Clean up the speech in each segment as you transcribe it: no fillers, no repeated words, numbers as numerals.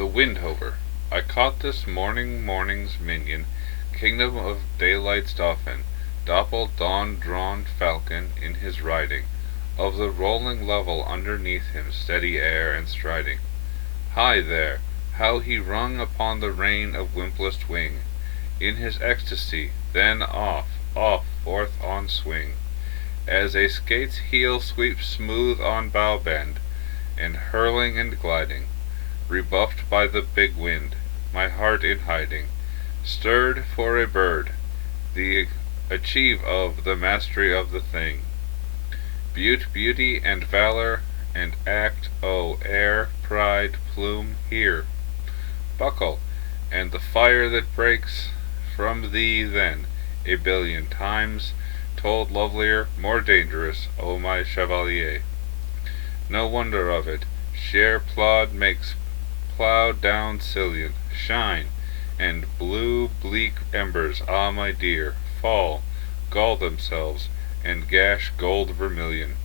The Windover. I caught this morning's minion, kingdom of daylight's dauphin, dappled dawn-drawn falcon in his riding, of the rolling level underneath him steady air and striding. Hi there! How he rung upon the rein of wimplest wing, in his ecstasy, then off, forth on swing, as a skate's heel sweeps smooth on bow bend, and hurling and gliding, rebuffed by the big wind, my heart in hiding, stirred for a bird, the achieve of the mastery of the thing. Beauty and valor and act, oh, air, pride, plume, here, buckle, and the fire that breaks from thee then, a billion times, told lovelier, more dangerous, O my chevalier. No wonder of it, sheer plod makes plough down Sicilian, shine, and blue bleak embers, ah my dear, fall, gall themselves, and gash gold vermilion.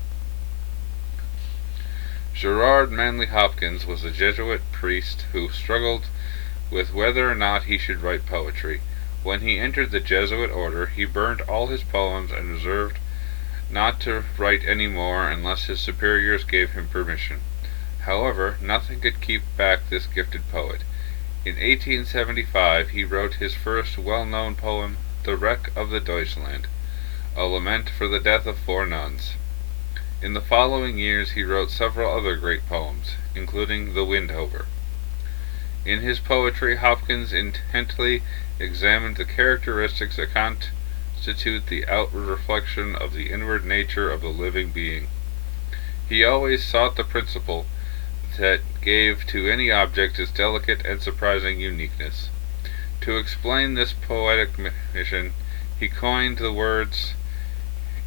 Gerard Manley Hopkins was a Jesuit priest who struggled with whether or not he should write poetry. When he entered the Jesuit order, he burned all his poems and resolved not to write any more unless his superiors gave him permission. However, nothing could keep back this gifted poet. In 1875 he wrote his first well-known poem, The Wreck of the Deutschland, a lament for the death of 4 nuns. In the following years he wrote several other great poems, including The Windover. In his poetry, Hopkins intently examined the characteristics that constitute the outward reflection of the inward nature of the living being. He always sought the principle that gave to any object its delicate and surprising uniqueness. To explain this poetic mission, he coined the words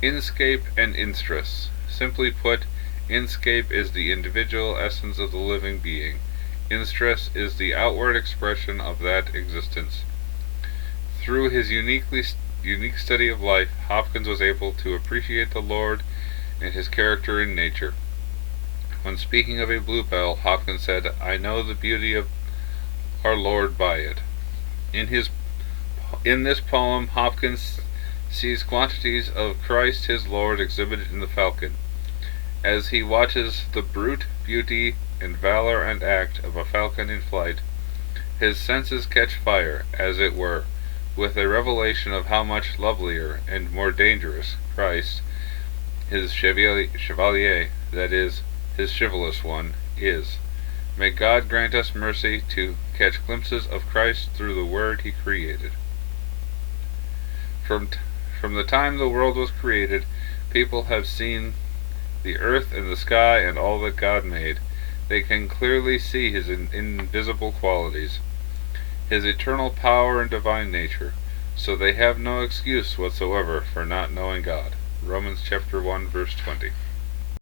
inscape and instress. Simply put, inscape is the individual essence of the living being. Instress is the outward expression of that existence. Through his unique study of life, Hopkins was able to appreciate the Lord and his character in nature. When speaking of a bluebell, Hopkins said, I know the beauty of our Lord by it. In this poem, Hopkins sees quantities of Christ his Lord exhibited in the falcon. As he watches the brute beauty and valor and act of a falcon in flight, his senses catch fire, as it were, with a revelation of how much lovelier and more dangerous Christ, his chevalier, that is, his chivalrous one, is. May God grant us mercy to catch glimpses of Christ through the Word he created. From the time the world was created, people have seen the earth and the sky and all that God made. They can clearly see his invisible qualities, his eternal power and divine nature, so they have no excuse whatsoever for not knowing God. Romans chapter 1, verse 20.